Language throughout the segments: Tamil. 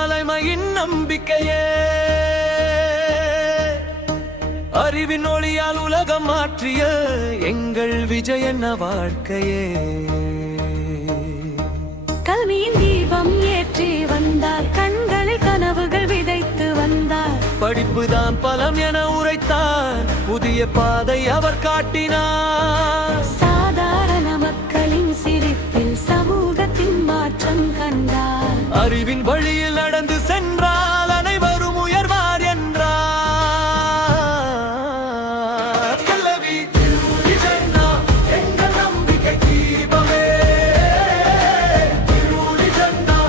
தலைமையின் நம்பிக்கையே. அறிவின் ஒளியால் உலகம் மாற்றிய எங்கள் விஜயண்ண வாழ்க்கையே. கல்வியின் தீபம் ஏற்றி வந்தார், கண்களில் கனவுகள் விதைத்து வந்தார். படிப்புதான் பலம் என உரைத்தார், புதிய பாதை அவர் காட்டினார். சாதாரண மக்களின் சிரிப்பில் சமூகத்தின் மாற்றம் கண்டார். அறிவின் வழியில் நடந்து சென்றால் அனைவரும் உயர்வார் என்றார். கல்வி விஜயண்ணா எங்கள் நம்பிக்கை தீபமே. விஜயண்ணா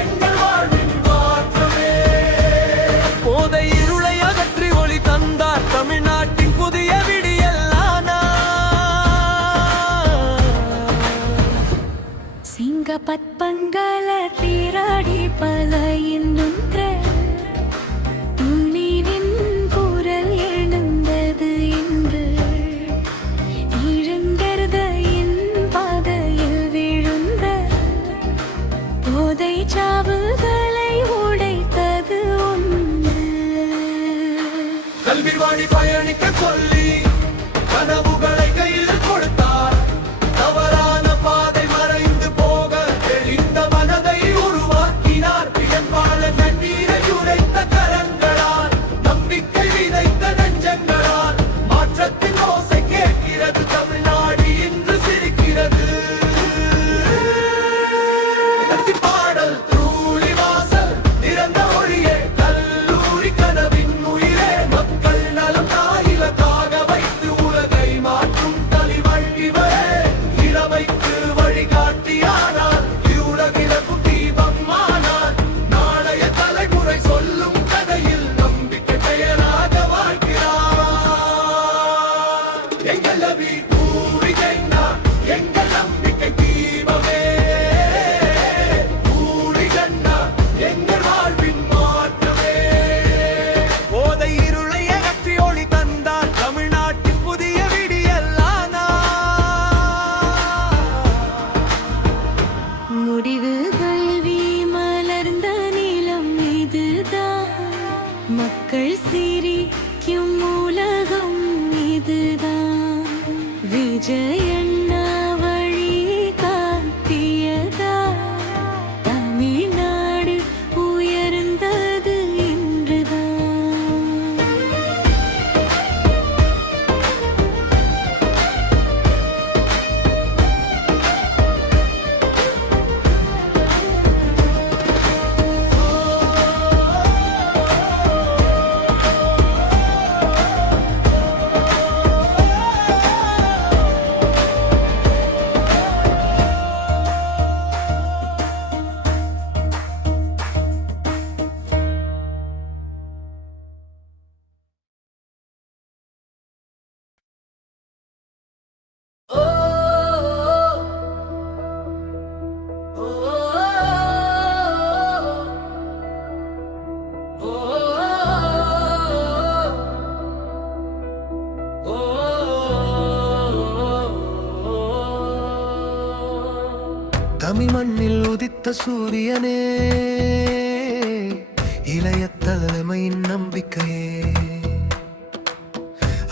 எங்கள் வாழ்வின் மாற்றமே. போதை இருளை அகற்றி ஒளி தந்தார், தமிழ்நாட்டின் புதிய விடியெல்லாம். சிங்க பத்மங்கள தீராடி பல இன்னும் துணிவின் குரல் எழுந்தது இன்று. இழுங்கருதையின் பாதையில் விழுந்த போதை சாவுகளை உடைத்தது ஒன்று. கல்வி வாணி பயணிக்க சொல்லி கனவுகளை கையில் கொடுத்தார். தவறான பாதை மறைந்து போக தெளிந்த மனதை உருவாக்கினார். பியன்பாளர் நன்னீரை உரைத்த கரங்களால், நம்பிக்கை விதைத்த நெஞ்சங்களால் மாற்றத்தின் ஓசை கேட்கிறது. தமிழ்நாடு இன்று சிரிக்கிறது. பாடல் தூளி வாசல் நிறந்த ஒளியே, கல்லூரி கனவின் உயிரே. மக்கள் நலம் தாயிலக்காக வைத்து உலகை மாற்றும் தலைவழிவரே. இளமைக்கு வழிகாட்டியானார், இவ்வுலகிலக்கும் தீபம் ஆனார். நாளைய தலைமுறை சொல்லும் கதையில் நம்பிக்கை பெயராக வாழ்கிறார். எங்கள் அபி விஜயண்ணா எங்கள் நம்பிக்கை தீபமே. விஜயண்ணா எங்கள் வாழ்வின் மாற்றமே. போதை இருளை அகற்றி ஒளி தந்தார், தமிழ்நாட்டின் புதிய விடியெல்லாம். முடிவு கல்வி மலர்ந்த நிலம் இதுதான். மக்கள் சிரிக்கும் உலகம் இதுதான். விஜயண்ணா வழி காட்டியதா தமிழ்நாடு உயர்ந்தது இன்றுதான். தமிழ் மண்ணில் உதித்த சூரியனே, இளைய தலைமையின் நம்பிக்கையே.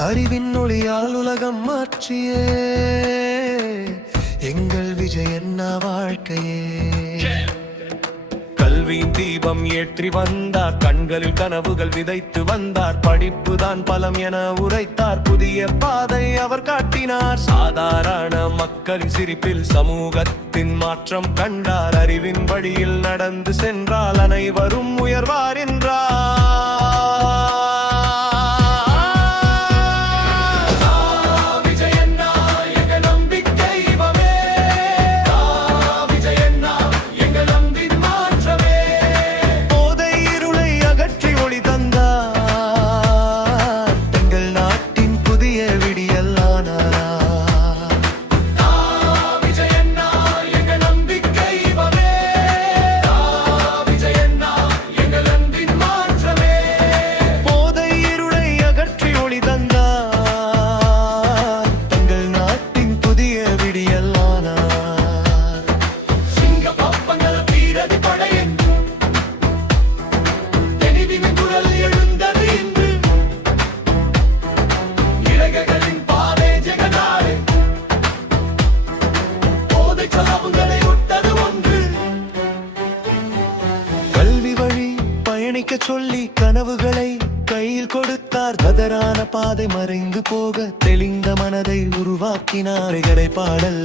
அறிவின் ஒளியால் உலகம் மாற்றியே எங்கள் விஜயண்ணா வாழ்க்கையே. கல்வியின் தீபம் ஏற்றி வந்தார், கண்களில் கனவுகள் விதைத்து வந்தார். படிப்புதான் பலம் என உரைத்தார், புதிய பாதை அவர் காட்டினார். சாதாரண மக்களின் சிரிப்பில் சமூகத்தின் மாற்றம் கண்டார். அறிவின் வழியில் நடந்து சென்றால் அனைவரும் உயர்வார் என்றார். பயணிக்க சொல்லி கனவுகளை கையில் கொடுத்தார். கதரான பாதை மறைந்து போக தெளிந்த மனதை உருவாக்கினார். பாடல்